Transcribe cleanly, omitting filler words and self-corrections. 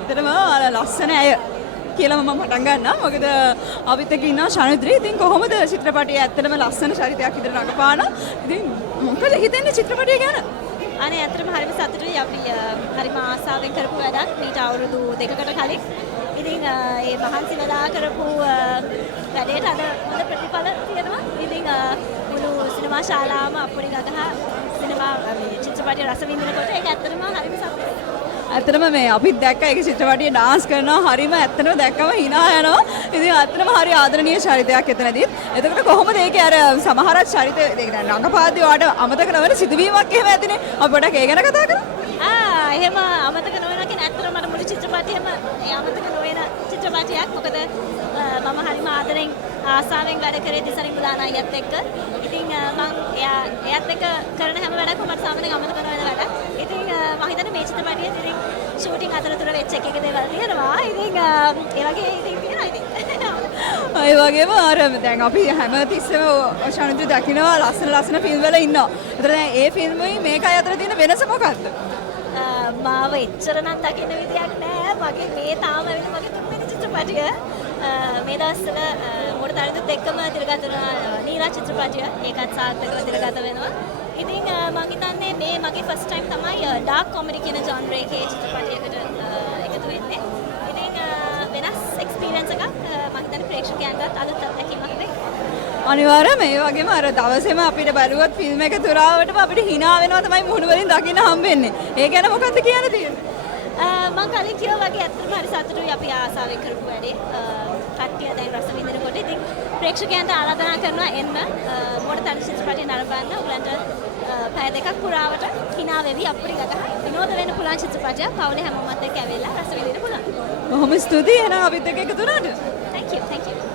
ඇත්තටම ලස්සන ඇය කියලා මම පටන් ගන්නවා. මොකද අපිත් එක්ක ඉන්නවා ශනිද්‍රී. ඉතින් කොහොමද චිත්‍රපටයේ ඇත්තටම ලස්සන චරිතයක් විදිහට රඟපාන. ඉතින් මොකද හිතන්නේ චිත්‍රපටය ගැන? අනේ ඇත්තටම හරිම සතුටුයි. අපි හරිම ආසාවෙන් කරපු වැඩක් මීට අවුරුදු 2කට කලින්. ඉතින් ඒ මහන්සි වෙලා කරපු වැඩේට අද හොඳ ප්‍රතිඵල තියෙනවා. ඉතින් මුළු සිනමා ශාලාවම අපුඩි ගගහ සිනමා චිත්‍රපටය රස විඳිනකොට ඒක ඇත්තටම හරිම සතුටුයි. ඇත්තටම මේ අපිත් දැක්ක ඒක චිත්‍රපටියේ ඩාන්ස් කරනවා හරිම ඇත්තටම දැක්කම hina යනවා. ඉතින් ඇත්තටම හරි ආදරණීය චරිතයක් එතනදී. එතකොට කොහොමද ඒකේ අර සමහර චරිත ඒක දැන් රංගපාද්දී ඔයාලට අමතක නොවන සිදුවීමක් එහෙම ඇතිනේ. අපි පොඩ්ඩක් ඒ ගැන කතා කරමු. එහෙම අමතක නොවෙනවා කියන්නේ ඇත්තටම මට මුළු චිත්‍රපටියම ඒ අමතක නොවන චිත්‍රපටියක්. මොකද මම හරිම ආදරෙන් ආසාවෙන් වැඩ කරේ දිසරි මුලාන අයියත් එක්ක. ඉතින් මම එයාත් එක්ක කරන හැම වැඩක්ම මට සාමාන්‍යයෙන් අමතක නොවන වැඩක්. ඉතින් මම හිතන්නේ මේ චිත්‍රපටියේ ඉතින් ෂූටින් අතරතුර වෙච්ච එක දේවල් තියෙනවා. ඉතින් ඒ වගේ ඉතින් තියෙනවා ඉතින්. ඒ වගේම අර දැන් අපි හැමතිස්සෙම ශනිද්‍රී දකින්නවා ලස්සන ෆිල්ම් වල ඉන්නවා. ඒතර දැන් ඒ ෆිල්මුයි මේකයි අතර තියෙන වෙනස මොකක්ද? මාව එච්චර නම් දකින්න විදියක් නෑ. මගේ මේ තාම වෙන මගේ තුන්වෙනි චිත්‍රපටිය. මේ දවස්වල මොකට තරඳුත් එක්කම තිරගත වෙන නීලා චිත්‍රපටිය. ඒකත් සාර්ථකව තිරගත වෙනවා. ඉතින් මම හිතන්නේ මේ මගේ ෆස්ට් ටයිම් තමයි ඩාර්ක් කොමඩි කියන ජොන්ර් එකේ චිත්‍රපටයකට එකතු වෙන්නේ. ඉතින් වෙනස් එක්ස්පීරියන්ස් එකක් මම හිතන්නේ ප්‍රේක්ෂකයන්ටත් අලුත් අත්දැකීමක් වෙයි. අනිවාර්යයෙන්ම ඒ වගේම අර දවසේම අපිට බලුවත් ෆිල්ම් එක තුරාවටම අපිට hina වෙනවා තමයි මුහුණ වලින් දකින්න හම්බෙන්නේ. ඒ ගැන මොකක්ද කියන්න තියෙන්නේ? මම කලින් කිව්වා වගේ ඇත්තටම හරි සතුටුයි අපි ආසාවෙන් කරපු වැඩේ. කට්ටිය දැන් රස විඳිනකොට ඉතින් ප්‍රේක්ෂකයන්ට ආරාධනා කරනවා එන්න මොකට තනි චිත්‍රපටය නරඹන්න. උගලන්ට පැය දෙකක් පුරාවට hina වෙවි අපුඩි ගගහ විනෝද වෙන්න පුළුවන් චිත්‍රපටයක්. පවුලේ හැමෝමත් එක්ක ඇවිල්ලා රස විඳින්න පුළුවන්. බොහොම ස්තුතියි එහෙනම් අපිත් එක්ක එකතු වුණාට. Thank you.